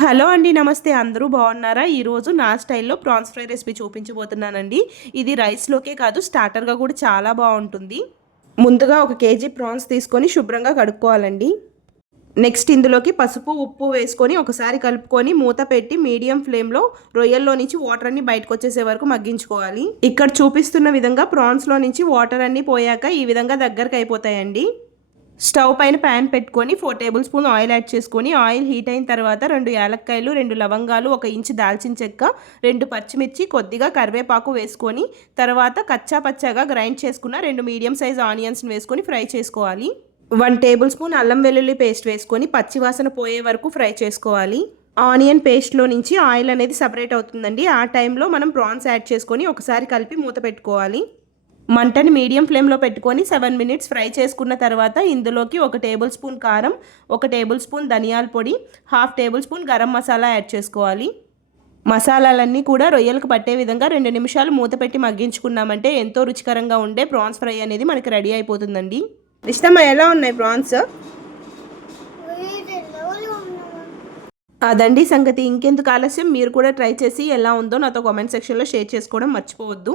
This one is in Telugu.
హలో అండి, నమస్తే. అందరూ బాగున్నారా? ఈరోజు నా స్టైల్లో ప్రాన్స్ ఫ్రై రెసిపీ చూపించబోతున్నానండి. ఇది రైస్లోకే కాదు, స్టార్టర్గా కూడా చాలా బాగుంటుంది. ముందుగా 1 కేజీ ప్రాన్స్ తీసుకొని శుభ్రంగా కడుక్కోవాలండి. నెక్స్ట్ ఇందులోకి పసుపు, ఉప్పు వేసుకొని ఒకసారి కలుపుకొని మూత పెట్టి మీడియం ఫ్లేమ్లో రొయ్యల్లో నుంచి వాటర్ అన్ని బయటకు వచ్చేసే వరకు మగ్గించుకోవాలి. ఇక్కడ చూపిస్తున్న విధంగా ప్రాన్స్లో నుంచి వాటర్ అన్ని పోయాక ఈ విధంగా దగ్గరకు అయిపోతాయండి. స్టవ్ పైన ప్యాన్ పెట్టుకొని 4 టేబుల్ స్పూన్ ఆయిల్ యాడ్ చేసుకొని ఆయిల్ హీట్ అయిన తర్వాత 2 యాలక్కాయలు, 2 లవంగాలు, 1 ఇంచు దాల్చిన చెక్క, 2 పచ్చిమిర్చి, కొద్దిగా కరివేపాకు వేసుకొని తర్వాత కచ్చా పచ్చాగా గ్రైండ్ చేసుకున్న 2 మీడియం సైజ్ ఆనియన్స్ని వేసుకొని ఫ్రై చేసుకోవాలి. 1 టేబుల్ స్పూన్ అల్లం వెల్లుల్లి పేస్ట్ వేసుకొని పచ్చివాసన పోయే వరకు ఫ్రై చేసుకోవాలి. ఆనియన్ పేస్ట్లో నుంచి ఆయిల్ అనేది సపరేట్ అవుతుందండి. ఆ టైంలో మనం ప్రాన్స్ యాడ్ చేసుకొని ఒకసారి కలిపి మూత పెట్టుకోవాలి. మంటని మీడియం ఫ్లేమ్లో పెట్టుకొని 7 మినిట్స్ ఫ్రై చేసుకున్న తర్వాత ఇందులోకి 1 టేబుల్ స్పూన్ కారం, 1 టేబుల్ స్పూన్ ధనియాల పొడి, 1/2 table spoon garam masala add చేసుకోవాలి. మసాలాలన్నీ కూడా రొయ్యలకు పట్టే విధంగా 2 నిమిషాలు మూత పెట్టి మగ్గించుకున్నామంటే ఎంతో రుచికరంగా ఉండే ప్రాన్స్ ఫ్రై అనేది మనకి రెడీ అయిపోతుందండి. ఇష్టమా? ఎలా ఉన్నాయి ప్రాన్స్? అదండి సంగతి. ఇంకెందుకు ఆలస్యం, మీరు కూడా ట్రై చేసి ఎలా ఉందో నాతో కామెంట్ సెక్షన్లో షేర్ చేసుకోవడం మర్చిపోవద్దు.